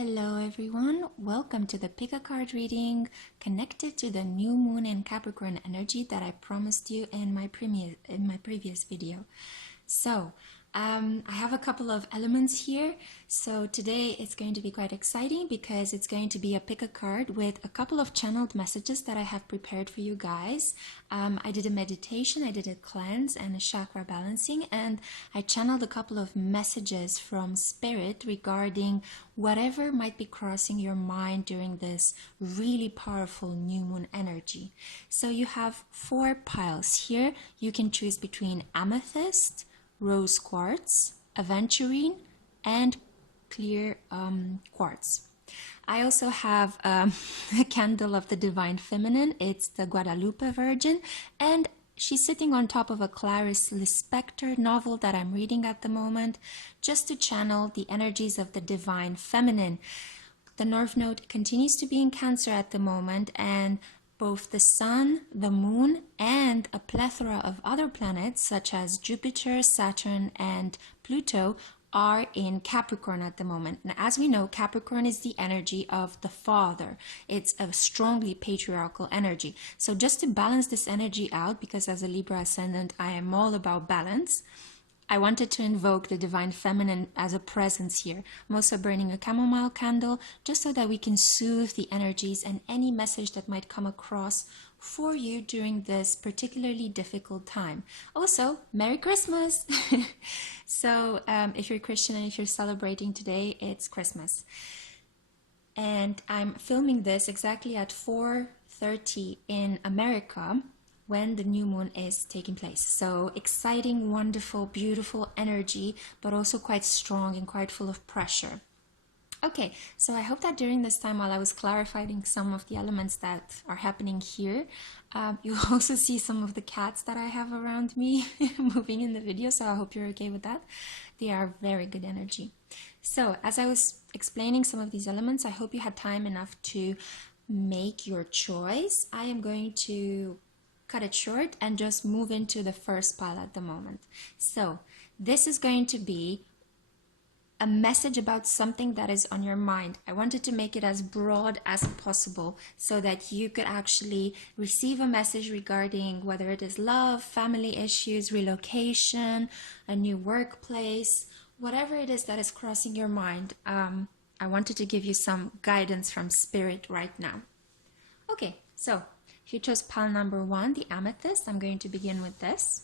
Hello everyone, welcome to the pickacard reading connected to the new moon in Capricorn energy that I promised you in my previous video. So, I have a couple of elements here. So today it's going to be quite exciting because it's going to be a pick a card with a couple of channeled messages that I have prepared for you guys. I did a meditation, I did a cleanse and a chakra balancing, and I channeled a couple of messages from spirit regarding whatever might be crossing your mind during this really powerful new moon energy. So you have 4 piles here. You can choose between Amethyst, Rose Quartz, Aventurine, and clear quartz. I also have a candle of the Divine Feminine. It's the Guadalupe Virgin, and she's sitting on top of a Clarice Lispector novel that I'm reading at the moment, just to channel the energies of the Divine Feminine. The North Node continues to be in Cancer at the moment, and both the Sun, the Moon, and a plethora of other planets such as Jupiter, Saturn, and Pluto are in Capricorn at the moment. And as we know, Capricorn is the energy of the father. It's a strongly patriarchal energy. So just to balance this energy out, because as a Libra ascendant, I am all about balance, I wanted to invoke the Divine Feminine as a presence here. I'm also burning a chamomile candle just so that we can soothe the energies and any message that might come across for you during this particularly difficult time. Also, Merry Christmas! So if you're Christian and if you're celebrating today, it's Christmas. And I'm filming this exactly at 4:30 in America, when the new moon is taking place. So exciting, wonderful, beautiful energy, but also quite strong and quite full of pressure. Okay, so I hope that during this time, while I was clarifying some of the elements that are happening here, you also see some of the cats that I have around me moving in the video, so I hope you're okay with that. They are very good energy. So as I was explaining some of these elements, I hope you had time enough to make your choice. I am going to cut it short and just move into the first pile at the moment. So this is going to be a message about something that is on your mind. I wanted to make it as broad as possible so that you could actually receive a message regarding whether it is love, family issues, relocation, a new workplace, whatever it is that is crossing your mind. I wanted to give you some guidance from spirit right now. Okay, so if you chose pile number 1, the Amethyst, I'm going to begin with this.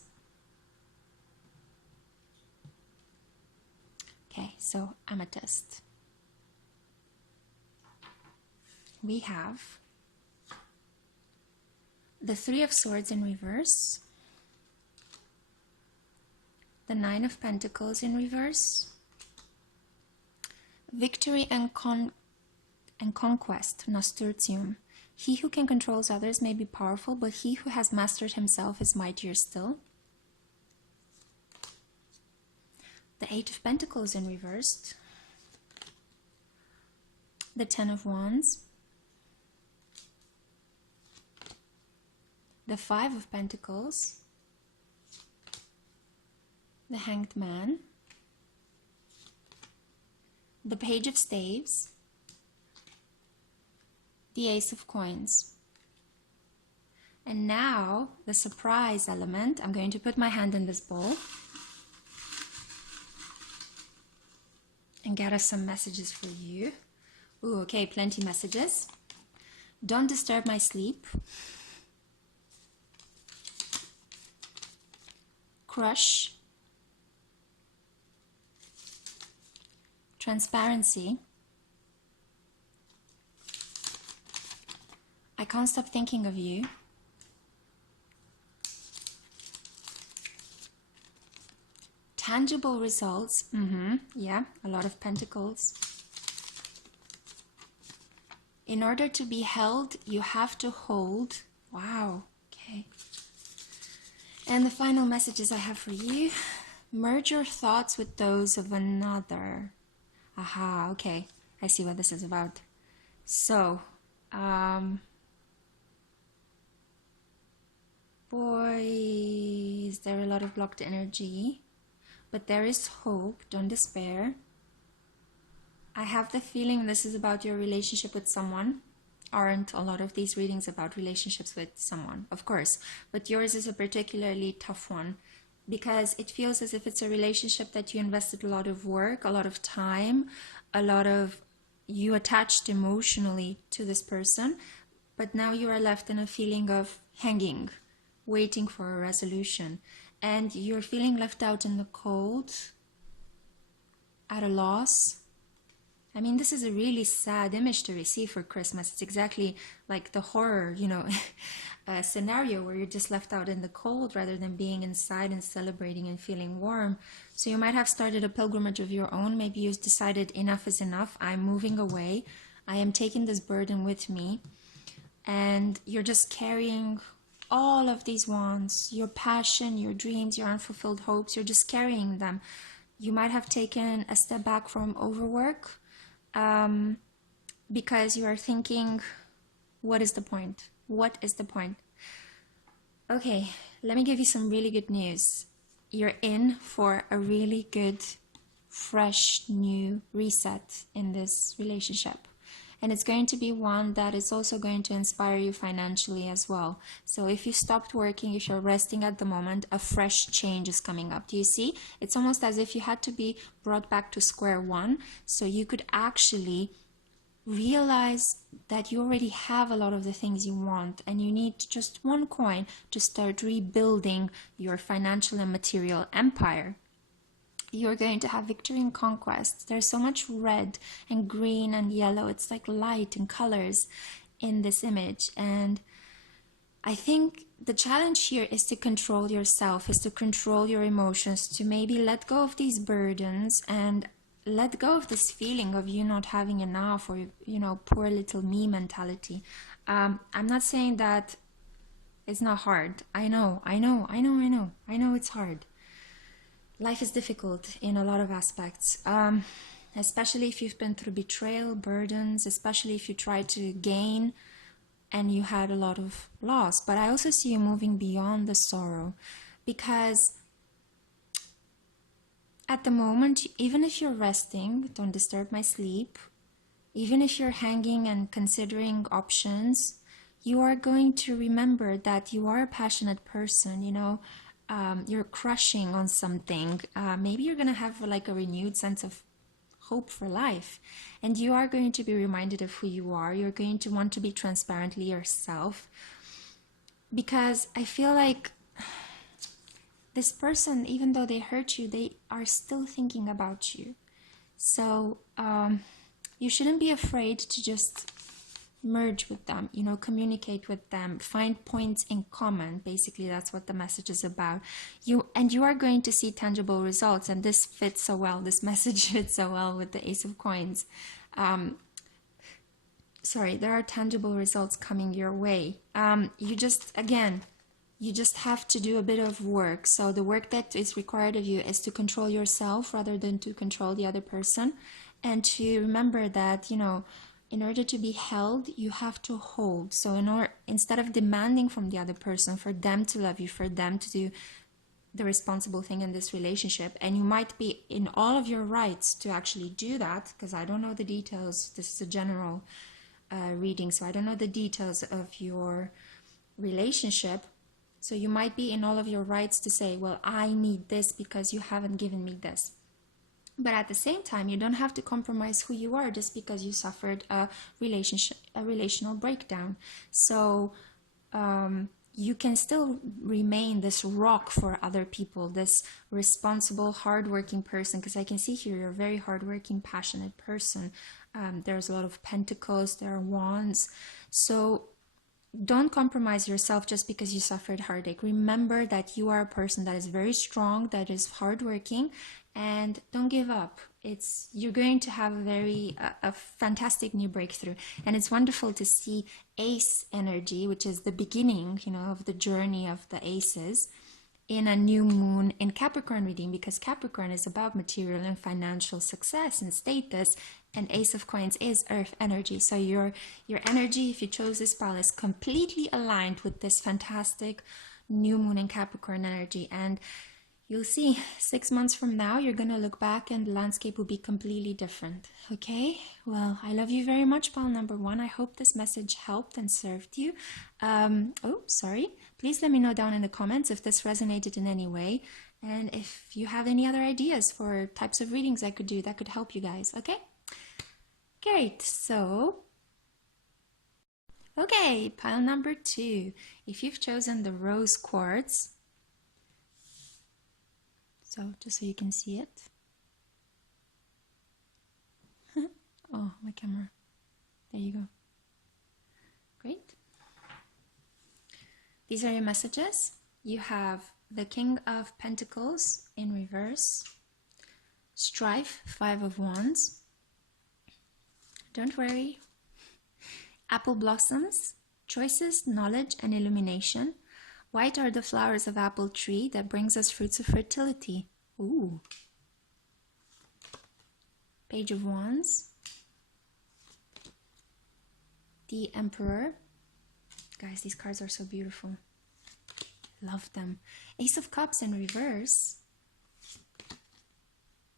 Okay, so Amethyst. We have the 3 of Swords in reverse, the 9 of Pentacles in reverse, victory and conquest, Nasturtium. He who can control others may be powerful, but he who has mastered himself is mightier still. The 8 of Pentacles in reversed. The 10 of Wands. The 5 of Pentacles. The Hanged Man. The Page of Staves. The Ace of Coins. And now, the surprise element. I'm going to put my hand in this bowl and gather some messages for you. Ooh, okay, plenty messages. Don't disturb my sleep. Crush. Transparency. I can't stop thinking of you. Tangible results. Yeah, a lot of pentacles. In order to be held, you have to hold. Wow, okay. And the final messages I have for you. Merge your thoughts with those of another. Aha, okay. I see what this is about. So, boy, is there a lot of blocked energy. But there is hope, don't despair. I have the feeling this is about your relationship with someone. Aren't a lot of these readings about relationships with someone? Of course, but yours is a particularly tough one because it feels as if it's a relationship that you invested a lot of work, a lot of time, you attached emotionally to this person, but now you are left in a feeling of hanging, waiting for a resolution, and you're feeling left out in the cold, at a loss. I mean, this is a really sad image to receive for Christmas. It's exactly like the horror, scenario where you're just left out in the cold rather than being inside and celebrating and feeling warm. So you might have started a pilgrimage of your own. Maybe you decided enough is enough. I'm moving away. I am taking this burden with me. And you're just carrying all of these wands, your passion, your dreams, your unfulfilled hopes. You're just carrying them. You might have taken a step back from overwork. Because you are thinking, what is the point? What is the point? Okay, let me give you some really good news. You're in for a really good, fresh, new reset in this relationship. And it's going to be one that is also going to inspire you financially as well. So if you stopped working, if you're resting at the moment, a fresh change is coming up. Do you see? It's almost as if you had to be brought back to square one. So you could actually realize that you already have a lot of the things you want and you need just one coin to start rebuilding your financial and material empire. You're going to have victory and conquest. There's so much red and green and yellow. It's like light and colors in this image. And I think the challenge here is to control yourself, is to control your emotions, to maybe let go of these burdens and let go of this feeling of you not having enough or, poor little me mentality. I'm not saying that it's not hard. I know it's hard. Life is difficult in a lot of aspects, especially if you've been through betrayal, burdens, especially if you try to gain and you had a lot of loss. But I also see you moving beyond the sorrow because at the moment, even if you're resting, don't disturb my sleep, even if you're hanging and considering options, you are going to remember that you are a passionate person, you're crushing on something. Maybe you're going to have like a renewed sense of hope for life. And you are going to be reminded of who you are. You're going to want to be transparently yourself. Because I feel like this person, even though they hurt you, they are still thinking about you. So you shouldn't be afraid to just merge with them, communicate with them, find points in common. Basically, that's what the message is about. You are going to see tangible results, and this fits so well. This message fits so well with the Ace of Coins. There are tangible results coming your way. You just have to do a bit of work. So the work that is required of you is to control yourself rather than to control the other person, and to remember that, in order to be held, you have to hold. So instead of demanding from the other person for them to love you, for them to do the responsible thing in this relationship, and you might be in all of your rights to actually do that, because I don't know the details. This is a general reading, so I don't know the details of your relationship. So you might be in all of your rights to say, well, I need this because you haven't given me this. But at the same time, you don't have to compromise who you are just because you suffered a relational breakdown. So you can still remain this rock for other people, this responsible, hardworking person, because I can see here you're a very hardworking, passionate person. There's a lot of pentacles, there are wands. So don't compromise yourself just because you suffered heartache. Remember that you are a person that is very strong, that is hardworking, and don't give up. You're going to have a fantastic new breakthrough. And it's wonderful to see ace energy, which is the beginning, of the journey of the aces, in a new moon in Capricorn reading, because Capricorn is about material and financial success and status, and Ace of Coins is earth energy. So your energy, if you chose this pile, is completely aligned with this fantastic new moon in Capricorn energy. And You'll see 6 months from now, you're gonna look back and the landscape will be completely different. Okay, well, I love you very much, pal number one. I hope this message helped and served you. Oh, sorry. Please let me know down in the comments if this resonated in any way, and if you have any other ideas for types of readings I could do that could help you guys. Okay, great. So okay, pile number two. If you've chosen the rose quartz, so just so you can see it. Oh, my camera. There you go. Great. These are your messages. You have the King of Pentacles in reverse, Strife, Five of Wands. Don't worry. Apple blossoms, choices, knowledge, and illumination. White are the flowers of apple tree that brings us fruits of fertility. Ooh. Page of Wands. The Emperor. Guys, these cards are so beautiful. Love them. Ace of Cups in reverse.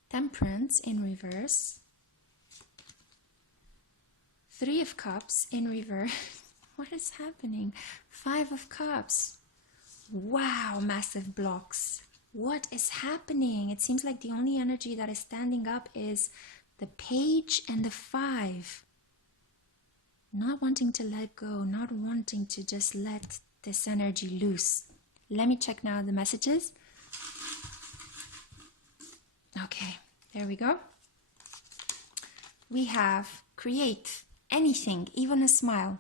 Temperance in reverse. Three of Cups in reverse. What is happening? Five of Cups. Wow, massive blocks. What is happening? It seems like the only energy that is standing up is the Page and the Five. Not wanting to let go, not wanting to just let this energy loose. Let me check now the messages. Okay, there we go. We have create anything, even a smile.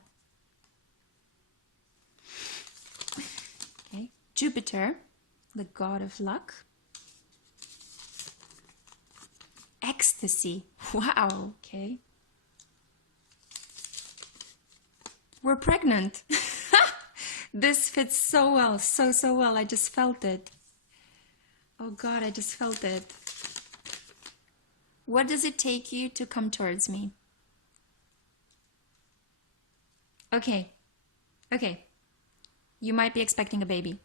Okay, Jupiter, the god of luck. Ecstasy. Wow, okay. We're pregnant. This fits so well, so well. I just felt it. Oh God, I just felt it. What does it take you to come towards me? Okay. You might be expecting a baby.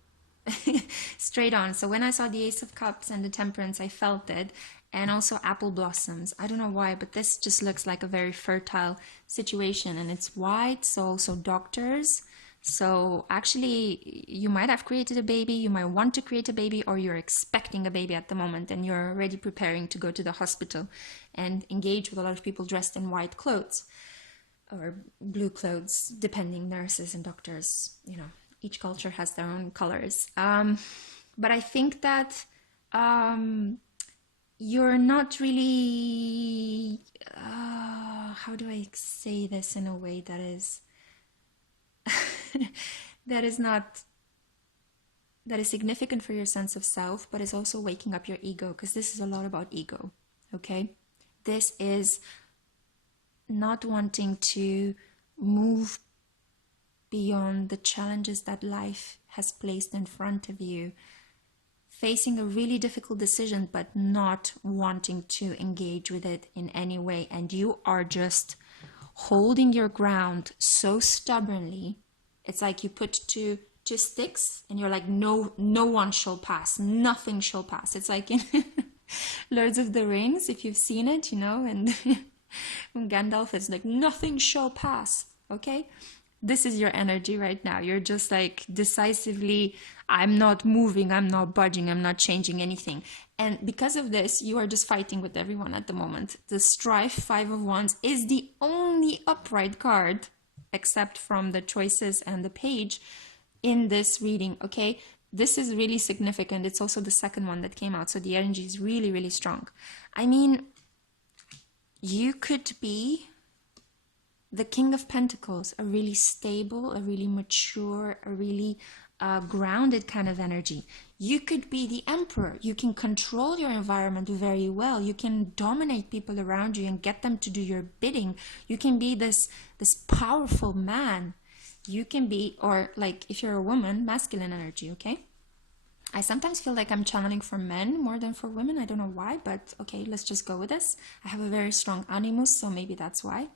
Straight on. So when I saw the Ace of Cups and the Temperance, I felt it. And also apple blossoms. I don't know why, but this just looks like a very fertile situation. And it's white, so also doctors. So actually, you might have created a baby, you might want to create a baby, or you're expecting a baby at the moment and you're already preparing to go to the hospital and engage with a lot of people dressed in white clothes or blue clothes, depending, nurses and doctors, you know, each culture has their own colors. But I think that you're not really, how do I say this in a way that is that is significant for your sense of self, but is also waking up your ego, because this is a lot about ego. Okay, this is not wanting to move beyond the challenges that life has placed in front of you, facing a really difficult decision but not wanting to engage with it in any way, and you are just holding your ground so stubbornly. It's like you put two sticks and you're like, no one shall pass, nothing shall pass. It's like in Lords of the Rings, if you've seen it, you know, and Gandalf is like, nothing shall pass. Okay, this is your energy right now. You're just like decisively, I'm not moving, I'm not budging, I'm not changing anything. And because of this, you are just fighting with everyone at the moment. The Strife, Five of Wands, is the only upright card, except from the choices and the Page, in this reading. Okay, this is really significant. It's also the second one that came out, so the energy is really strong. I mean, you could be the King of Pentacles, a really stable, a really mature, a really grounded kind of energy. You could be the Emperor. You can control your environment very well. You can dominate people around you and get them to do your bidding. You can be this powerful man. You can be, or like if you're a woman, masculine energy. Okay, I sometimes feel like I'm channeling for men more than for women. I don't know why, but okay, let's just go with this. I have a very strong animus, so maybe that's why.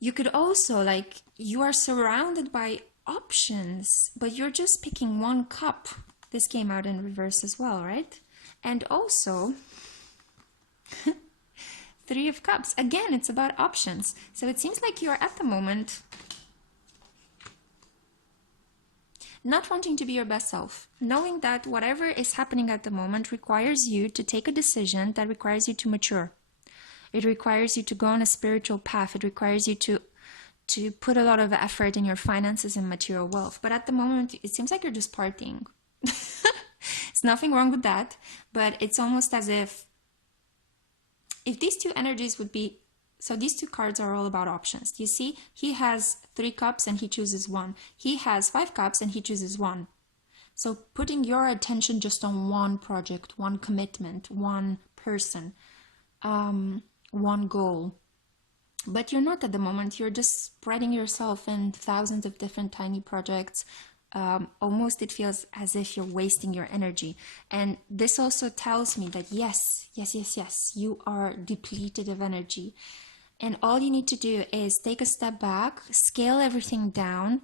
You could also, like, you are surrounded by options, but you're just picking one cup. This came out in reverse as well, right? And also, Three of Cups. Again, it's about options. So it seems like you're at the moment not wanting to be your best self, knowing that whatever is happening at the moment requires you to take a decision that requires you to mature. It requires you to go on a spiritual path. It requires you to put a lot of effort in your finances and material wealth. But at the moment, it seems like you're just partying. There's nothing wrong with that, but it's almost as if these two energies would be, so these two cards are all about options. You see, he has 3 cups and he chooses 1. He has 5 cups and he chooses 1. So putting your attention just on one project, one commitment, one person, one goal. But you're not at the moment. You're just spreading yourself in thousands of different tiny projects. Almost it feels as if you're wasting your energy. And this also tells me that yes, you are depleted of energy. And all you need to do is take a step back, scale everything down,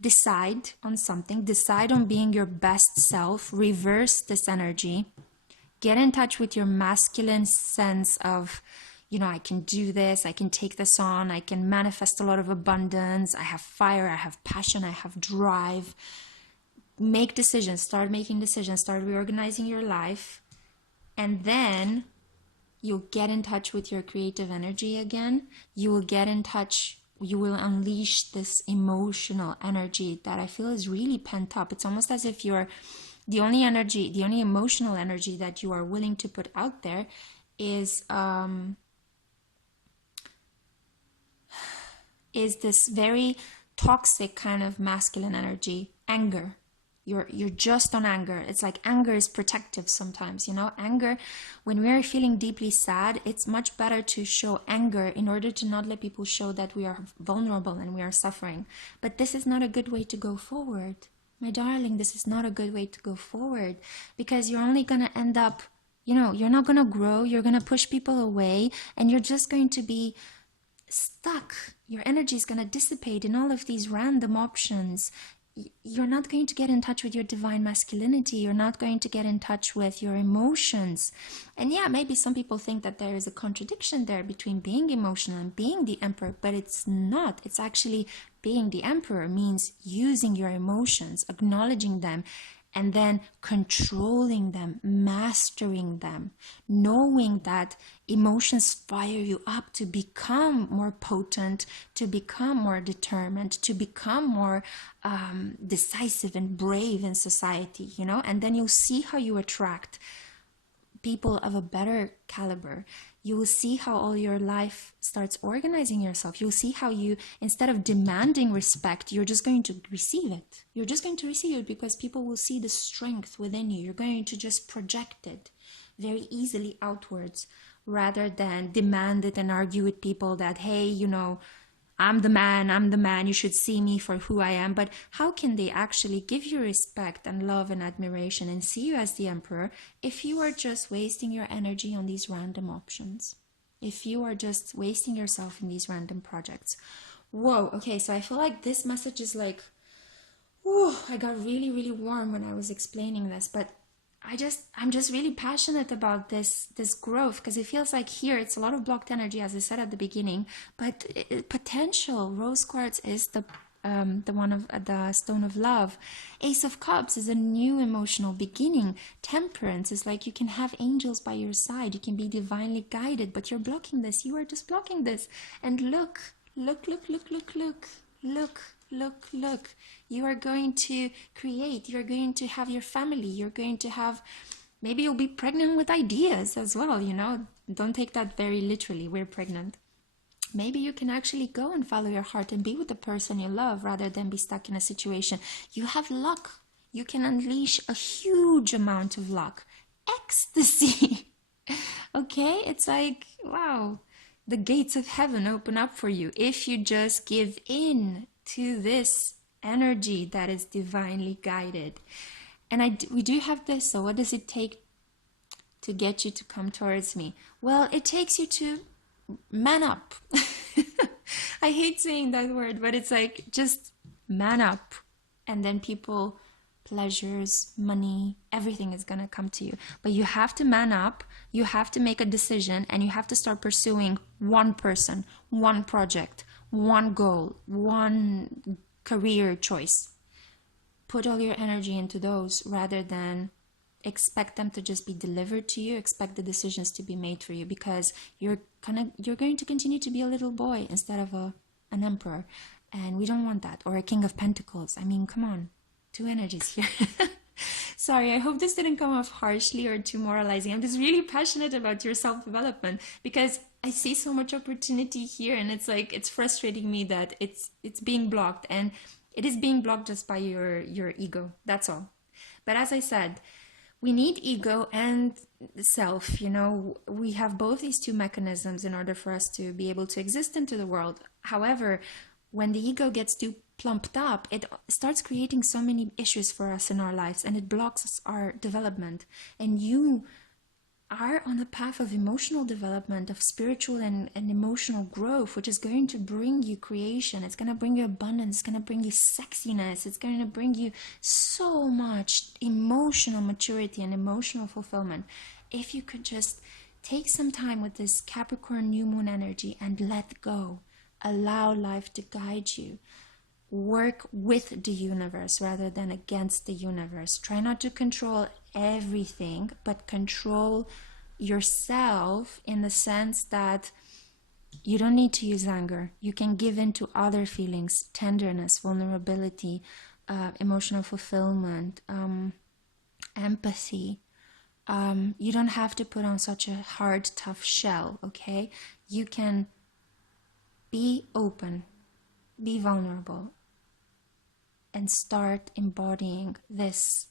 decide on something, decide on being your best self, reverse this energy, get in touch with your masculine sense of, you know, I can do this, I can take this on, I can manifest a lot of abundance, I have fire, I have passion, I have drive. Make decisions, start making decisions, start reorganizing your life, and then you'll get in touch with your creative energy again. You will get in touch, you will unleash this emotional energy that I feel is really pent up. It's almost as if you're the only emotional energy that you are willing to put out there is this very toxic kind of masculine energy, anger. You're just on anger. It's like anger is protective sometimes, you know. Anger, when we're feeling deeply sad, it's much better to show anger in order to not let people show that we are vulnerable and we are suffering. But this is not a good way to go forward. My darling, this is not a good way to go forward, because you're only going to end up, you know, you're not going to grow. You're going to push people away, and you're just going to be stuck. Your energy is going to dissipate in all of these random options. You're not going to get in touch with your divine masculinity. You're not going to get in touch with your emotions. And yeah, maybe some people think that there is a contradiction there between being emotional and being the emperor, but it's not. It's actually being the emperor means using your emotions, acknowledging them, and then controlling them, mastering them, knowing that emotions fire you up to become more potent, to become more determined, to become more decisive and brave in society, you know. And then you'll see how you attract people of a better caliber. You will see how all your life starts organizing yourself. You'll see how you, instead of demanding respect, you're just going to receive it. You're just going to receive it because people will see the strength within you. You're going to just project it very easily outwards rather than demand it and argue with people that, hey, you know, I'm the man, you should see me for who I am. But how can they actually give you respect and love and admiration and see you as the emperor if you are just wasting your energy on these random options? If you are just wasting yourself in these random projects? Whoa, okay, so I feel like this message is like, whew, I got really, really warm when I was explaining this, but I'm just really passionate about this growth, because it feels like here it's a lot of blocked energy, as I said at the beginning, but potential. Rose quartz is the one of the stone of love. Ace of Cups is a new emotional beginning. Temperance is like you can have angels by your side, you can be divinely guided, but you're blocking this. You are just blocking this. And look. You are going to create, you're going to have your family, you're going to have, maybe you'll be pregnant with ideas as well, you know. Don't take that very literally, we're pregnant. Maybe you can actually go and follow your heart and be with the person you love rather than be stuck in a situation. You have luck. You can unleash a huge amount of luck. Ecstasy. Okay? It's like, wow. The gates of heaven open up for you if you just give in to this energy that is divinely guided. And we do have this. So what does it take to get you to come towards me? Well, it takes you to man up. I hate saying that word, but it's like just man up, and then people pleasures, money, everything is going to come to you. But you have to man up, you have to make a decision, and you have to start pursuing one person, one project, one goal, one career choice. Put all your energy into those rather than expect them to just be delivered to you. Expect the decisions to be made for you, because you're going to continue to be a little boy instead of an emperor, and we don't want that. Or a king of pentacles. I mean, come on, two energies here. Sorry, I hope this didn't come off harshly or too moralizing. I'm just really passionate about your self-development, because I see so much opportunity here, and it's like, it's frustrating me that it's being blocked, and it is being blocked just by your ego. That's all. But as I said, we need ego and self, you know, we have both these two mechanisms in order for us to be able to exist into the world. However, when the ego gets too plumped up, it starts creating so many issues for us in our lives, and it blocks our development. And you are on the path of emotional development, of spiritual and emotional growth, which is going to bring you creation. It's going to bring you abundance. It's going to bring you sexiness. It's going to bring you so much emotional maturity and emotional fulfillment. If you could just take some time with this Capricorn new moon energy and let go, allow life to guide you. Work with the universe rather than against the universe. Try not to control everything, but control yourself in the sense that you don't need to use anger. You can give in to other feelings: tenderness, vulnerability, emotional fulfillment, empathy. You don't have to put on such a hard, tough shell, okay? You can be open, be vulnerable, and start embodying this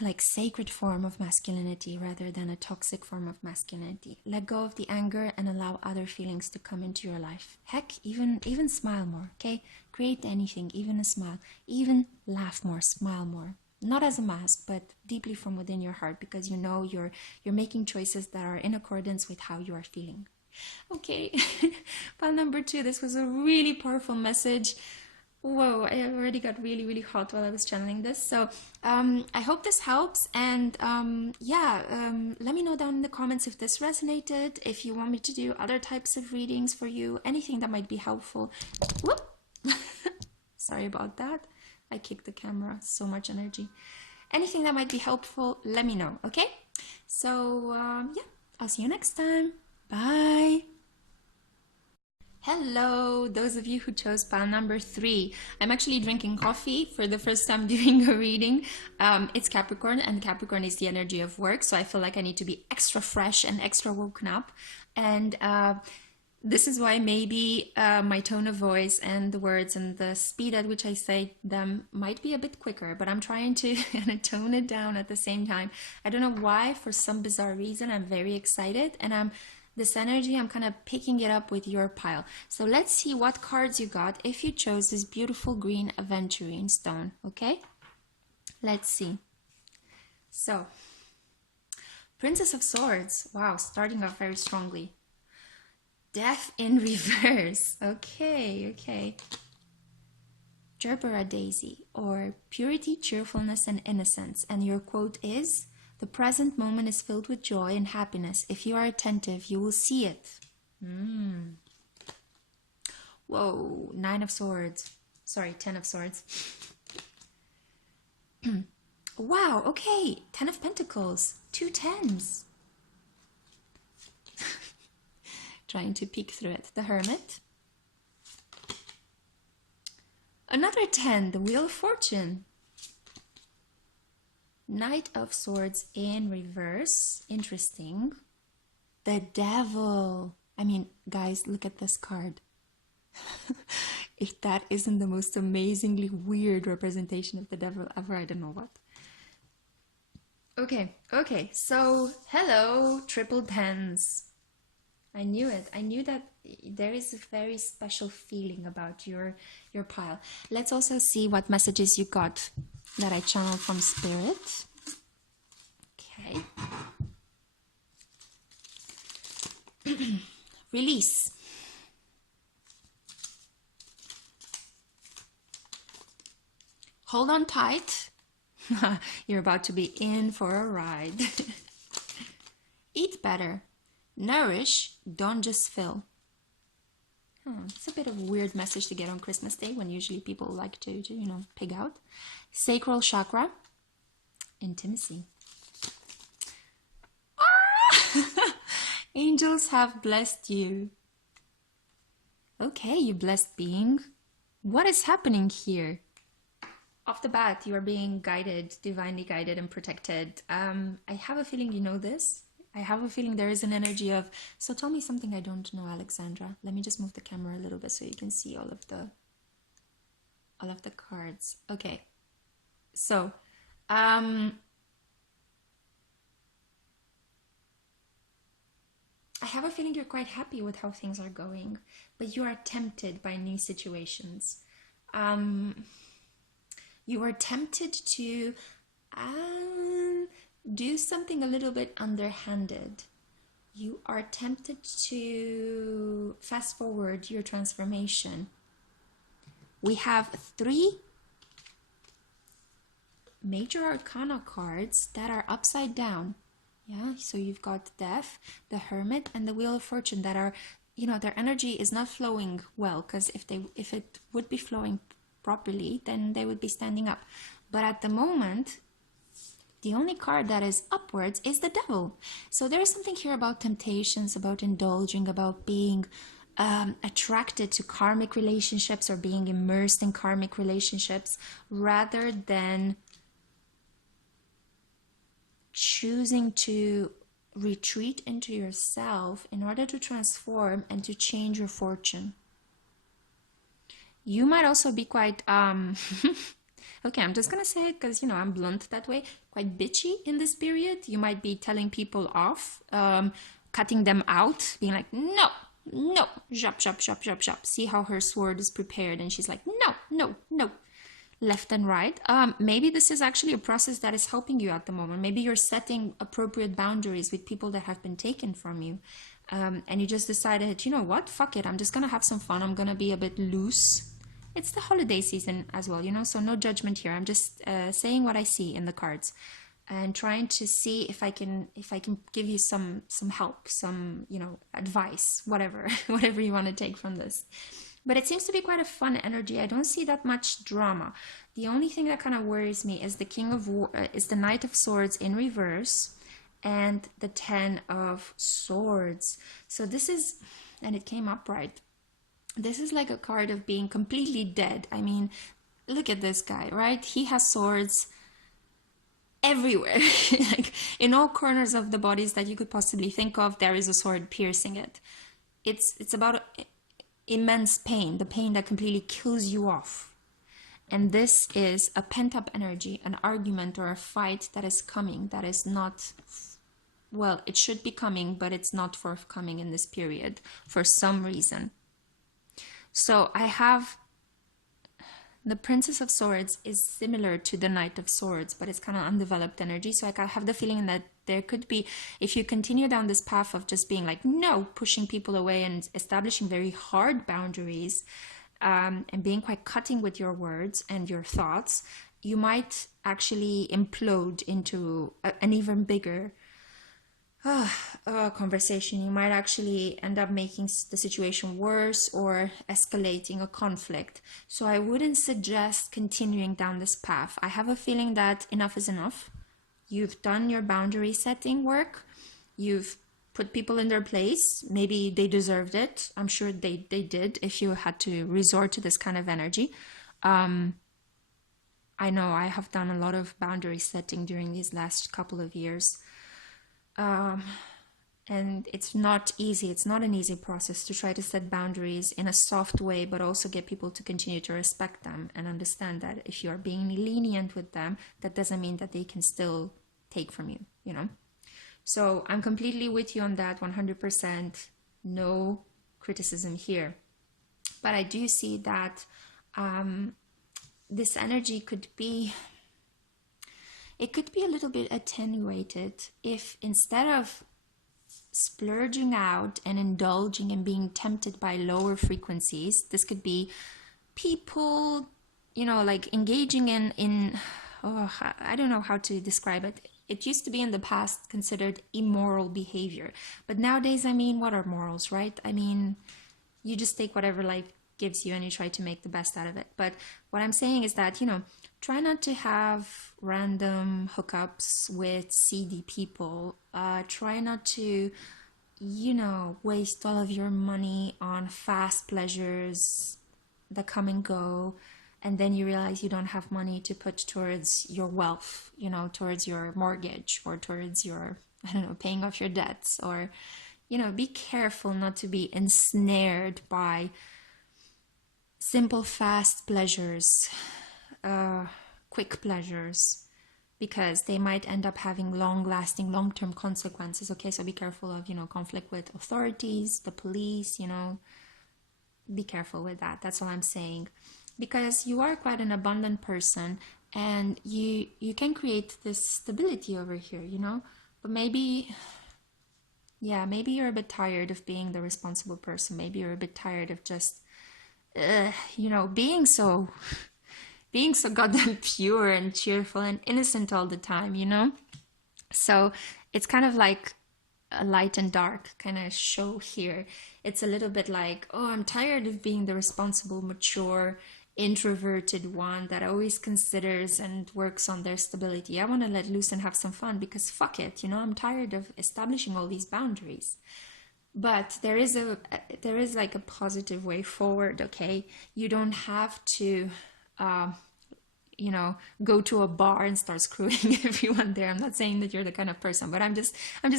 like sacred form of masculinity rather than a toxic form of masculinity. Let go of the anger and allow other feelings to come into your life. Heck, even smile more, okay? Create anything, even a smile. Even laugh more, smile more. Not as a mask, but deeply from within your heart, because you know you're making choices that are in accordance with how you are feeling. Okay, pile number 2. This was a really powerful message. Whoa, I already got really, really hot while I was channeling this. So I hope this helps. And let me know down in the comments if this resonated, if you want me to do other types of readings for you, anything that might be helpful. Whoop! Sorry about that. I kicked the camera, so much energy. Anything that might be helpful, let me know, okay? So I'll see you next time. Bye. Hello, those of you who chose pile number 3. I'm actually drinking coffee for the first time doing a reading. It's Capricorn, and Capricorn is the energy of work, so I feel like I need to be extra fresh and extra woken up. And this is why maybe my tone of voice and the words and the speed at which I say them might be a bit quicker, but I'm trying to kind of tone it down at the same time. I don't know why, for some bizarre reason, I'm very excited, and this energy, I'm kind of picking it up with your pile. So let's see what cards you got if you chose this beautiful green Aventurine stone, okay? Let's see. So, Princess of Swords. Wow, starting off very strongly. Death in reverse. Okay. Gerbera Daisy, or purity, cheerfulness, and innocence. And your quote is, "The present moment is filled with joy and happiness. If you are attentive, you will see it." Whoa, 9 of Swords. Sorry, 10 of Swords. Wow, okay. 10 of Pentacles. 2 10s. Trying to peek through it. The Hermit. Another 10, the Wheel of Fortune. Knight of Swords in reverse. Interesting. The Devil. I mean, guys, look at this card. If that isn't the most amazingly weird representation of the devil ever, I don't know what. Okay, so hello, triple 10s. I knew it. I knew that there is a very special feeling about your pile. Let's also see what messages you got that I channeled from Spirit. Okay. Release. hold on tight. You're about to be in for a ride. Eat better. Nourish, don't just fill. It's a bit of a weird message to get on Christmas Day when usually people like to pig out. Sacral chakra, intimacy. Angels have blessed you. Okay, you blessed being. What is happening here? Off the bat, you are being guided, divinely guided and protected. I have a feeling you know this. I have a feeling there is an energy of, so tell me something I don't know, Alexandra. Let me just move the camera a little bit so you can see all of the cards. Okay. So, I have a feeling you're quite happy with how things are going, but you are tempted by new situations. You are tempted to do something a little bit underhanded. You are tempted to fast forward your transformation. We have 3 major arcana cards that are upside down. Yeah, so you've got Death, the Hermit, and the Wheel of Fortune that are, their energy is not flowing well, because if it would be flowing properly, then they would be standing up. But at the moment, the only card that is upwards is the Devil. So there is something here about temptations, about indulging, about being attracted to karmic relationships or being immersed in karmic relationships rather than choosing to retreat into yourself in order to transform and to change your fortune. You might also be quite, okay, I'm just gonna say it because, I'm blunt that way, quite bitchy in this period. You might be telling people off, cutting them out, being like, no, zhap, zhap, zhap, zhap, zhap. See how her sword is prepared and she's like, no, left and right. Maybe this is actually a process that is helping you at the moment. Maybe you're setting appropriate boundaries with people that have been taken from you. And you just decided, you know what, fuck it, I'm just gonna have some fun. I'm gonna be a bit loose. It's the holiday season as well, so no judgment here. I'm just saying what I see in the cards and trying to see if I can give you some help, some advice, whatever you want to take from this. But it seems to be quite a fun energy. I don't see that much drama. The only thing that kind of worries me is the is the Knight of Swords in reverse and the 10 of Swords. So this is, and it came upright. This is like a card of being completely dead. I mean, look at this guy, right? He has swords everywhere. Like in all corners of the bodies that you could possibly think of, there is a sword piercing it. It's about immense pain, the pain that completely kills you off. And this is a pent-up energy, an argument or a fight that is coming, that is not, well, it should be coming, but it's not forthcoming in this period for some reason. So I have the Princess of Swords is similar to the Knight of Swords, but it's kind of undeveloped energy. So I have the feeling that there could be, if you continue down this path of just being like, no, pushing people away and establishing very hard boundaries and being quite cutting with your words and your thoughts, you might actually implode into an even bigger conversation. You might actually end up making the situation worse or escalating a conflict. So I wouldn't suggest continuing down this path. I have a feeling that enough is enough. You've done your boundary setting work. You've put people in their place. Maybe they deserved it. I'm sure they did if you had to resort to this kind of energy. I know I have done a lot of boundary setting during these last couple of years. And it's not easy. It's not an easy process to try to set boundaries in a soft way, but also get people to continue to respect them and understand that if you're being lenient with them, that doesn't mean that they can still take from you, So I'm completely with you on that, 100%. No criticism here. But I do see that this energy could be a little bit attenuated if instead of splurging out and indulging and being tempted by lower frequencies, this could be people you know, like engaging in oh, I don't know how to describe it. It used to be in the past considered immoral behavior, but nowadays, I mean, what are morals, right? I mean, you just take whatever life gives you and you try to make the best out of it. But what I'm saying is that, you know, try not to have random hookups with seedy people. Try not to, you know, waste all of your money on fast pleasures that come and go, and then you realize you don't have money to put towards your wealth, you know, towards your mortgage or towards your, I don't know, paying off your debts. Or, you know, be careful not to be ensnared by simple fast pleasures, quick pleasures, because they might end up having long-lasting, long-term consequences. Okay, so be careful of, you know, conflict with authorities, the police, you know, be careful with that. That's all I'm saying. Because you are quite an abundant person, and you can create this stability over here, you know, but maybe, yeah, maybe you're a bit tired of being the responsible person. Maybe you're a bit tired of just, you know, being so goddamn pure and cheerful and innocent all the time, you know? So it's kind of like a light and dark kind of show here. It's a little bit like, oh, I'm tired of being the responsible, mature, introverted one that always considers and works on their stability. I want to let loose and have some fun because fuck it, you know, I'm tired of establishing all these boundaries. But there is like a positive way forward, okay? You don't have to you know, go to a bar and start screwing everyone there. I'm not saying that you're the kind of person, but I'm just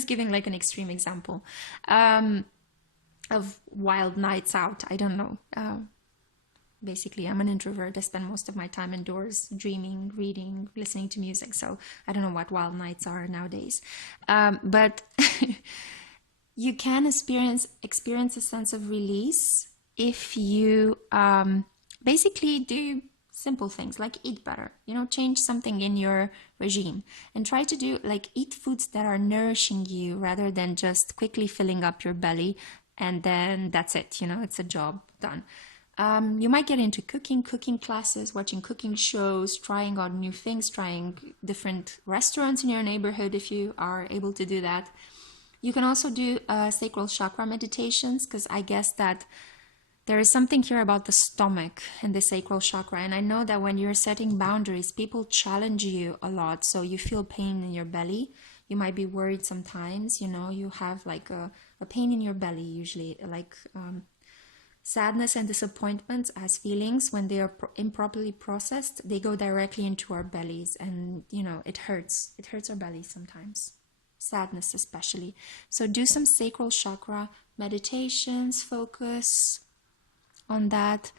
giving like an extreme example of wild nights out. I don't know. Basically, I'm an introvert. I spend most of my time indoors, dreaming, reading, listening to music. So I don't know what wild nights are nowadays. But you can experience a sense of release if you basically do simple things like eat better, you know, change something in your regime and try to do like eat foods that are nourishing you rather than just quickly filling up your belly and then that's it, you know, it's a job done. You might get into cooking classes, watching cooking shows, trying out new things, trying different restaurants in your neighborhood if you are able to do that. You can also do sacral chakra meditations, because I guess that there is something here about the stomach and the sacral chakra. And I know that when you're setting boundaries, people challenge you a lot. So you feel pain in your belly. You might be worried sometimes, you know, you have like a pain in your belly usually, like sadness and disappointments as feelings. When they are improperly processed, they go directly into our bellies and, you know, it hurts. It hurts our bellies sometimes. Sadness especially. So do some sacral chakra meditations, focus on that.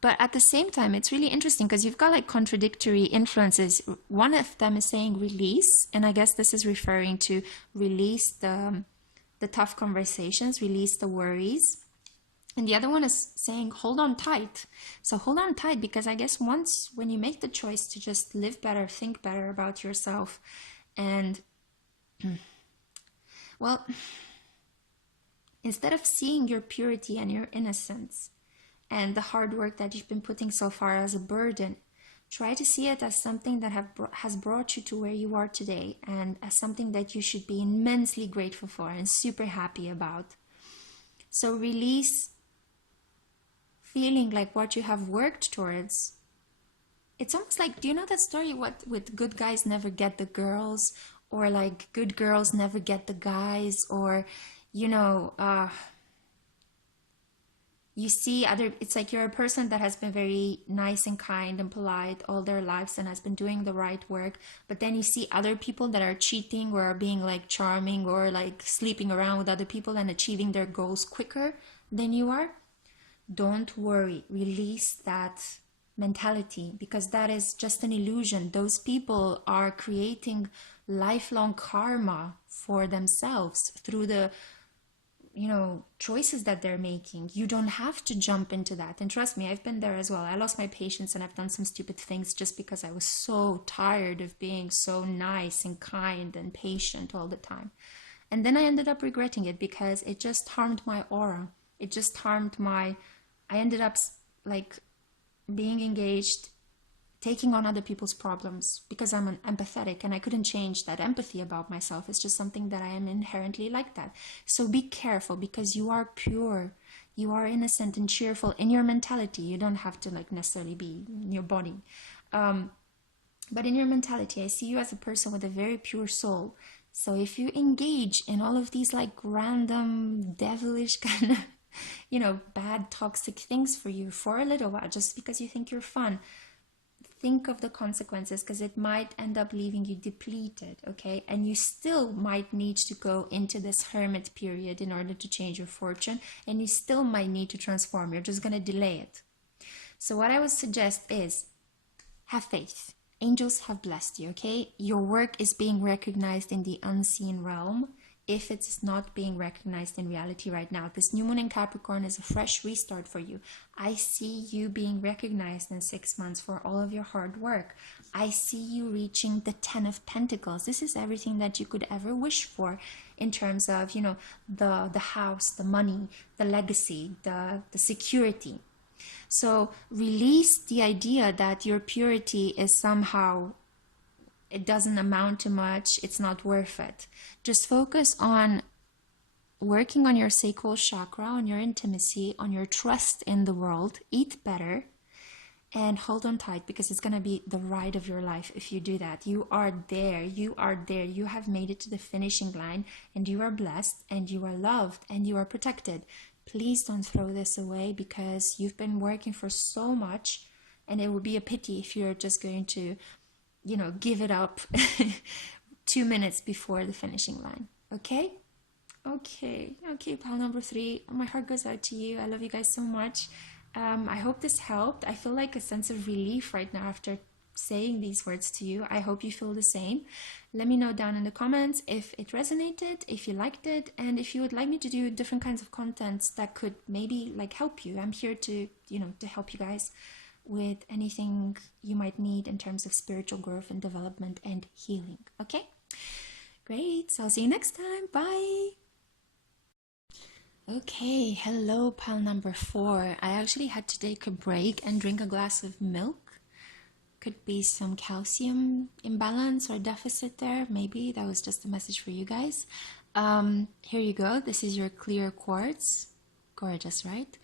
But at the same time, it's really interesting because you've got like contradictory influences. One of them is saying release, and I guess this is referring to release the tough conversations, release the worries. And the other one is saying hold on tight. So hold on tight, because I guess once when you make the choice to just live better, think better about yourself, and well, instead of seeing your purity and your innocence and the hard work that you've been putting so far as a burden, try to see it as something that has brought you to where you are today, and as something that you should be immensely grateful for and super happy about. So release feeling like what you have worked towards. It's almost like, do you know that story what with good guys never get the girls, or like good girls never get the guys, or, you know, you see it's like you're a person that has been very nice and kind and polite all their lives and has been doing the right work, but then you see other people that are cheating or are being like charming or like sleeping around with other people and achieving their goals quicker than you are. Don't worry, release that mentality, because that is just an illusion. Those people are creating lifelong karma for themselves through the, you know, choices that they're making. You don't have to jump into that. And trust me, I've been there as well. I lost my patience and I've done some stupid things just because I was so tired of being so nice and kind and patient all the time. And then I ended up regretting it because it just harmed my aura. It just harmed I ended up like being engaged taking on other people's problems because I'm an empathetic and I couldn't change that empathy about myself. It's just something that I am inherently like that. So be careful, because you are pure, you are innocent and cheerful in your mentality. You don't have to like necessarily be in your body. But in your mentality, I see you as a person with a very pure soul. So if you engage in all of these like random devilish kind of, you know, bad toxic things for you for a little while, just because you think you're fun, think of the consequences, because it might end up leaving you depleted, okay? And you still might need to go into this hermit period in order to change your fortune, and you still might need to transform. You're just going to delay it. So what I would suggest is have faith. Angels have blessed you, okay? Your work is being recognized in the unseen realm if it's not being recognized in reality right now. This new moon in Capricorn is a fresh restart for you. I see you being recognized in 6 months for all of your hard work. I see you reaching the 10 of Pentacles. This is everything that you could ever wish for in terms of, you know, the house, the money, the legacy, the security. So release the idea that your purity is somehow, it doesn't amount to much, it's not worth it. Just focus on working on your sacral chakra, on your intimacy, on your trust in the world. Eat better and hold on tight, because it's going to be the ride of your life if you do that. You are there. You are there. You have made it to the finishing line, and you are blessed, and you are loved, and you are protected. Please don't throw this away, because you've been working for so much, and it would be a pity if you're just going to, you know, give it up 2 minutes before the finishing line. Okay? Okay, pal number 3. My heart goes out to you. I love you guys so much. I hope this helped. I feel like a sense of relief right now after saying these words to you. I hope you feel the same. Let me know down in the comments if it resonated, if you liked it, and if you would like me to do different kinds of contents that could maybe like help you. I'm here to, you know, to help you guys with anything you might need in terms of spiritual growth and development and healing. Okay? Great. So I'll see you next time. Bye. Okay, hello, pal number 4. I actually had to take a break and drink a glass of milk. Could be some calcium imbalance or deficit there. Maybe that was just a message for you guys. Here you go. This is your clear quartz. Gorgeous, right?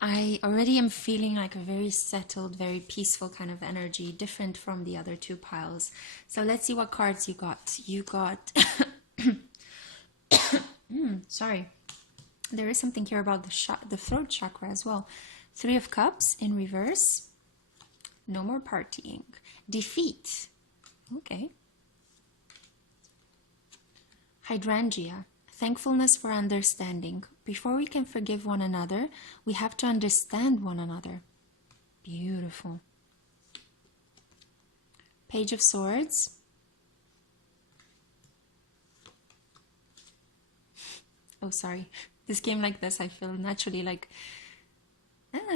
I already am feeling like a very settled, very peaceful kind of energy, different from the other 2 piles. So let's see what cards you got. You got... sorry. There is something here about the throat chakra as well. 3 of Cups in reverse. No more partying. Defeat. Okay. Hydrangea. Thankfulness for understanding. Before we can forgive one another, we have to understand one another. Beautiful. Page of Swords. Oh, sorry. This game like this, I feel naturally like...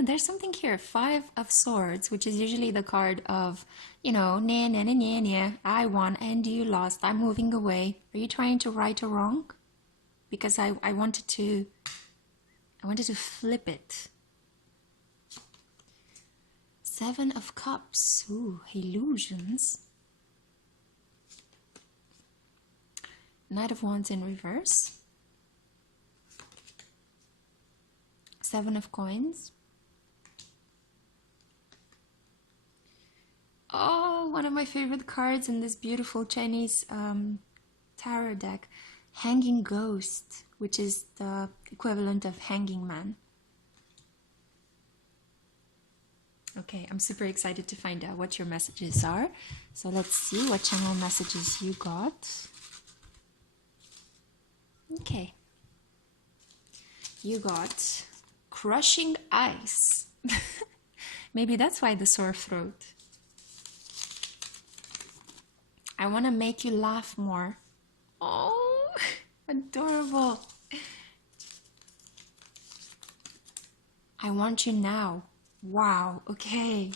there's something here. 5 of Swords, which is usually the card of, you know, nah, nah, nah, nah, nah, I won and you lost, I'm moving away. Are you trying to right a wrong? Because I wanted to flip it. 7 of Cups. Ooh, illusions. Knight of Wands in reverse. 7 of Coins. Oh, one of my favorite cards in this beautiful Chinese tarot deck. Hanging Ghost, which is the equivalent of Hanging Man. Okay, I'm super excited to find out what your messages are. So let's see what channel messages you got. Okay. You got crushing ice. Maybe that's why the sore throat. I want to make you laugh more. Oh, adorable. I want you now. Wow, okay.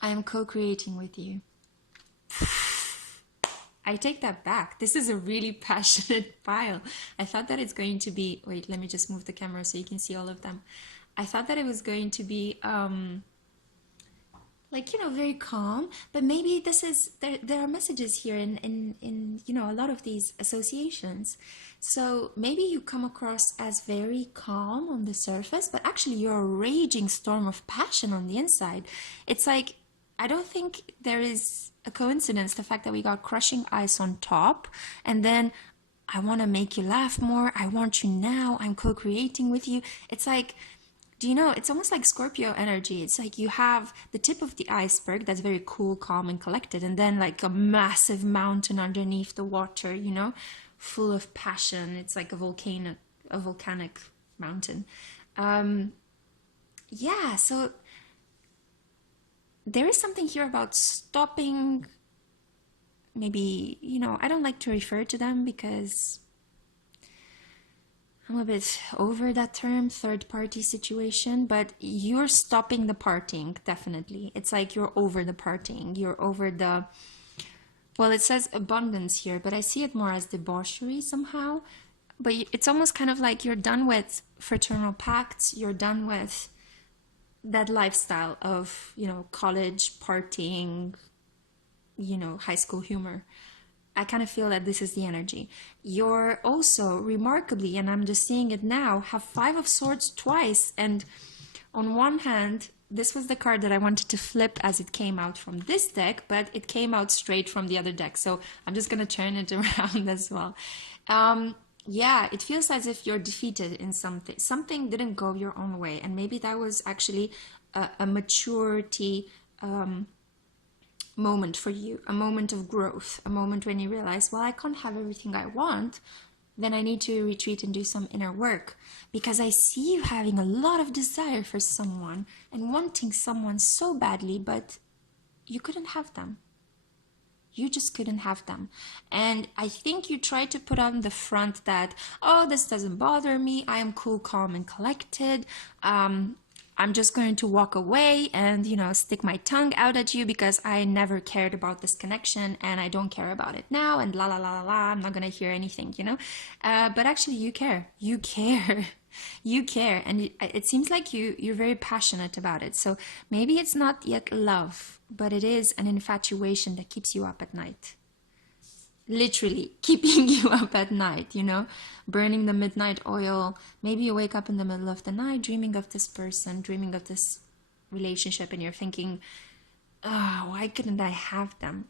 I am co-creating with you. I take that back. This is a really passionate pile. I thought that it's going to be... Wait, let me just move the camera so you can see all of them. I thought that it was going to be like, very calm. But maybe this is there are messages here in a lot of these associations. So maybe you come across as very calm on the surface, but actually you're a raging storm of passion on the inside. It's like, I don't think there is a coincidence, the fact that we got crushing ice on top, and then I want to make you laugh more, I want you now, I'm co-creating with you. It's like, do you know, it's almost like Scorpio energy. It's like you have the tip of the iceberg that's very cool, calm, and collected, and then like a massive mountain underneath the water, full of passion. It's like a volcanic mountain. Yeah, so there is something here about stopping. Maybe, I don't like to refer to them because I'm a bit over that term, third party situation, but you're stopping the partying, definitely. It's like you're over the partying. You're over the, well, it says abundance here, but I see it more as debauchery somehow. But it's almost kind of like you're done with fraternal pacts. You're done with that lifestyle of, college partying, high school humor. I kind of feel that this is the energy. You're also remarkably, and I'm just seeing it now, have Five of Swords twice. And on one hand, this was the card that I wanted to flip as it came out from this deck, but it came out straight from the other deck. So I'm just going to turn it around as well. Yeah, it feels as if you're defeated in something. Something didn't go your own way. And maybe that was actually a maturity moment for you, a moment of growth, a moment when you realize, well, I can't have everything I want, then I need to retreat and do some inner work, because I see you having a lot of desire for someone and wanting someone so badly, but you couldn't have them. You just couldn't have them. And I think you tried to put on the front that, oh, this doesn't bother me, I am cool, calm, and collected. I'm just going to walk away and, stick my tongue out at you because I never cared about this connection and I don't care about it now, and la la la la la, I'm not going to hear anything, But actually you care. You care. You care. And it seems like you're very passionate about it. So maybe it's not yet love, but it is an infatuation that keeps you up at night. Literally keeping you up at night, burning the midnight oil. Maybe you wake up in the middle of the night dreaming of this person, dreaming of this relationship, and you're thinking, oh, why couldn't I have them?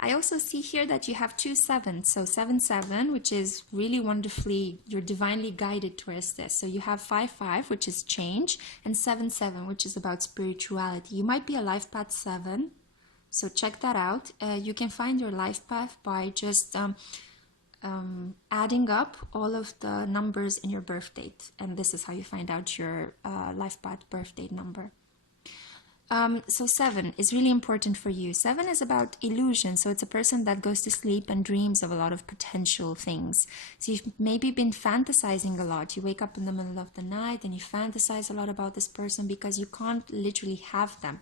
I also see here that you have 2 sevens. So 7-7, which is really wonderfully, you're divinely guided towards this. So you have 5-5, which is change, and 7-7, which is about spirituality. You might be a life path 7. So check that out. You can find your life path by just adding up all of the numbers in your birth date. And this is how you find out your life path birth date number. So 7 is really important for you. 7 is about illusion. So it's a person that goes to sleep and dreams of a lot of potential things. So you've maybe been fantasizing a lot. You wake up in the middle of the night and you fantasize a lot about this person because you can't literally have them.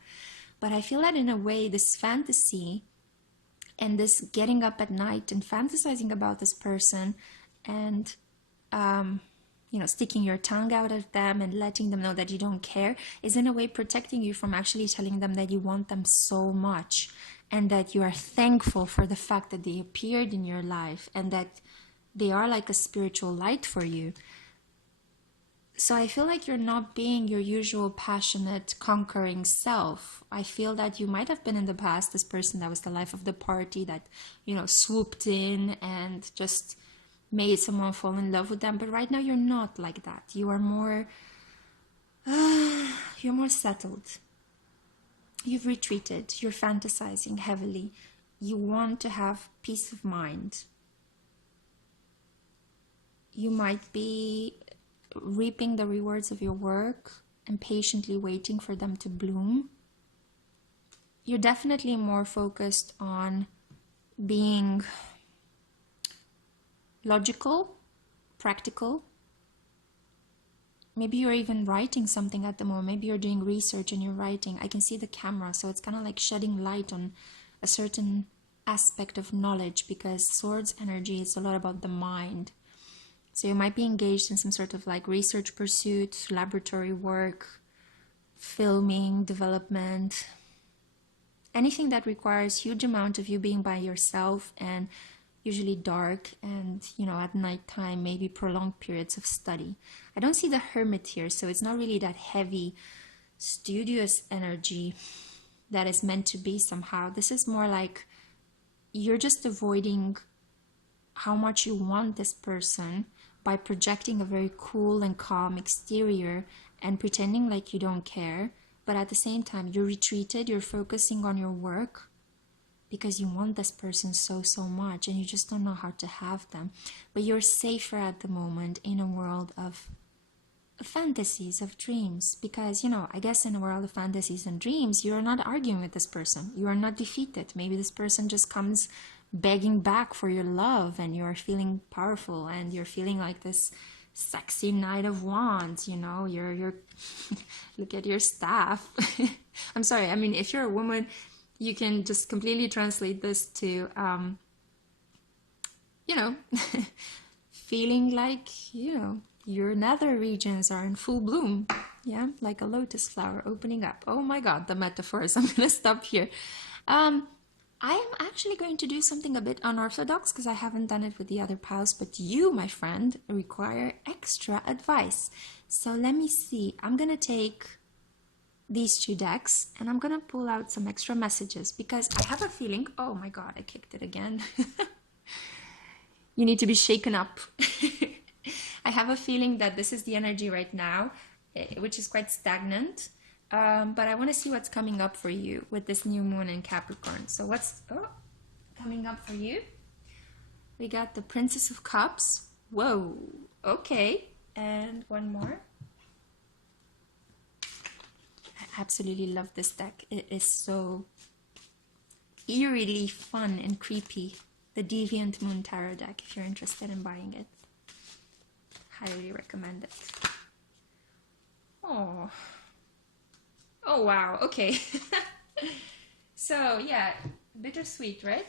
But I feel that in a way, this fantasy and this getting up at night and fantasizing about this person and, sticking your tongue out at them and letting them know that you don't care is in a way protecting you from actually telling them that you want them so much and that you are thankful for the fact that they appeared in your life and that they are like a spiritual light for you. So I feel like you're not being your usual passionate, conquering self. I feel that you might have been in the past this person that was the life of the party that, swooped in and just made someone fall in love with them. But right now you're not like that. You are more, you're more settled. You've retreated. You're fantasizing heavily. You want to have peace of mind. You might be reaping the rewards of your work and patiently waiting for them to bloom. You're definitely more focused on being logical, practical. Maybe you're even writing something at the moment. Maybe you're doing research and you're writing. I can see the camera, so it's kind of like shedding light on a certain aspect of knowledge, because Swords energy is a lot about the mind. So you might be engaged in some sort of like research pursuit, laboratory work, filming, development. anything that requires huge amount of you being by yourself, and usually dark, and at nighttime, maybe prolonged periods of study. I don't see the hermit here, so it's not really that heavy studious energy that is meant to be somehow. This is more like you're just avoiding how much you want this person by projecting a very cool and calm exterior and pretending like you don't care, but at the same time you're retreated, you're focusing on your work because you want this person so much, and you just don't know how to have them. But you're safer at the moment in a world of fantasies, of dreams, because I guess in a world of fantasies and dreams, you are not arguing with this person, you are not defeated. Maybe this person just comes begging back for your love, and you're feeling powerful, and you're feeling like this sexy Knight of Wands. You're look at your staff. I'm sorry, I mean, if you're a woman, you can just completely translate this to feeling like your nether regions are in full bloom. Yeah, like a lotus flower opening up. Oh my god, the metaphors. I'm gonna stop here. I am actually going to do something a bit unorthodox because I haven't done it with the other pals, but you, my friend, require extra advice. So let me see. I'm going to take these two decks and I'm going to pull out some extra messages because I have a feeling... Oh my god, I kicked it again. You need to be shaken up. I have a feeling that this is the energy right now, which is quite stagnant. But I want to see what's coming up for you with this new moon in Capricorn. So what's coming up for you? We got the Princess of Cups. Whoa, okay. And one more. I absolutely love this deck. It is so eerily fun and creepy. The Deviant Moon Tarot deck, if you're interested in buying it. Highly recommend it. Oh. Oh, wow. Okay. So, yeah, bittersweet, right?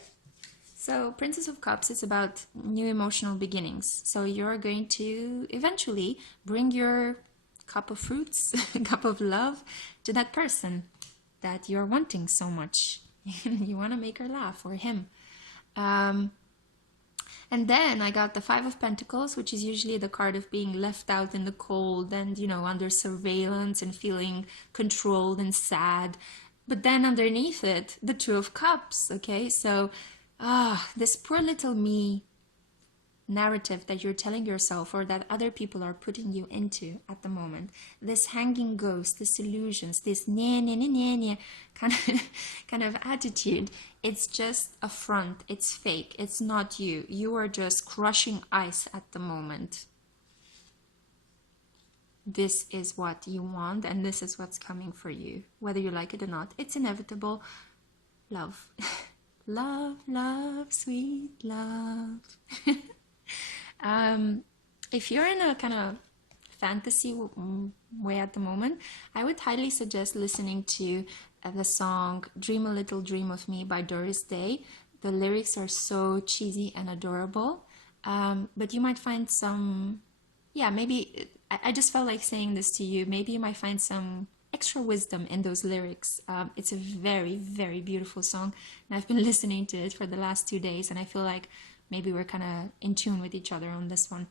So, Princess of Cups is about new emotional beginnings. So, you're going to eventually bring your cup of fruits, cup of love to that person that you're wanting so much. You want to make her laugh, or him. And then I got the Five of Pentacles, which is usually the card of being left out in the cold and, under surveillance and feeling controlled and sad. But then underneath it, the Two of Cups, okay? So, this poor little me narrative that you're telling yourself or that other people are putting you into at the moment, this hanging ghost, this illusions, this kind of attitude, it's just a front, it's fake, it's not you. You are just crushing ice at the moment. This is what you want, and this is what's coming for you, whether you like it or not. It's inevitable. Love. Love, love, sweet love. If you're in a kind of fantasy way at the moment, I would highly suggest listening to the song Dream a Little Dream of Me by Doris Day. The lyrics are so cheesy and adorable, but you might find some, maybe, I just felt like saying this to you, maybe you might find some extra wisdom in those lyrics. It's a very, very beautiful song, and I've been listening to it for the last 2 days, and I feel like maybe we're kind of in tune with each other on this one.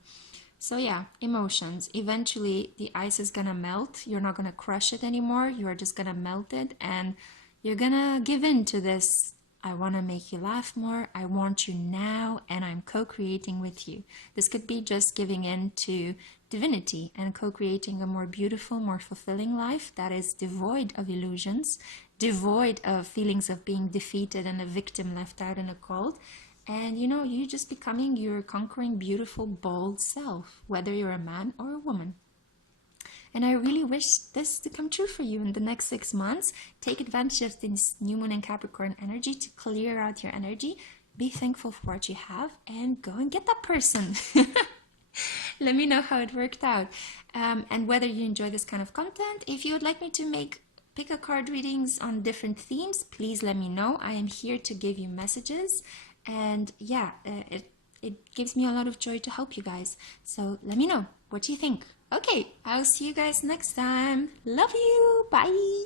So yeah, emotions. Eventually, the ice is gonna melt. You're not gonna crush it anymore. You are just gonna melt it, and you're gonna give in to this. I want to make you laugh more. I want you now, and I'm co-creating with you. This could be just giving in to divinity and co-creating a more beautiful, more fulfilling life that is devoid of illusions, devoid of feelings of being defeated and a victim left out in a cold. And you just becoming your conquering, beautiful, bold self, whether you're a man or a woman. And I really wish this to come true for you in the next 6 months. Take advantage of this new moon and Capricorn energy to clear out your energy. Be thankful for what you have and go and get that person. Let me know how it worked out. And whether you enjoy this kind of content. If you would like me to make pick a card readings on different themes, please let me know. I am here to give you messages. And yeah, it gives me a lot of joy to help you guys. So let me know what you think. Okay, I'll see you guys next time. Love you. Bye.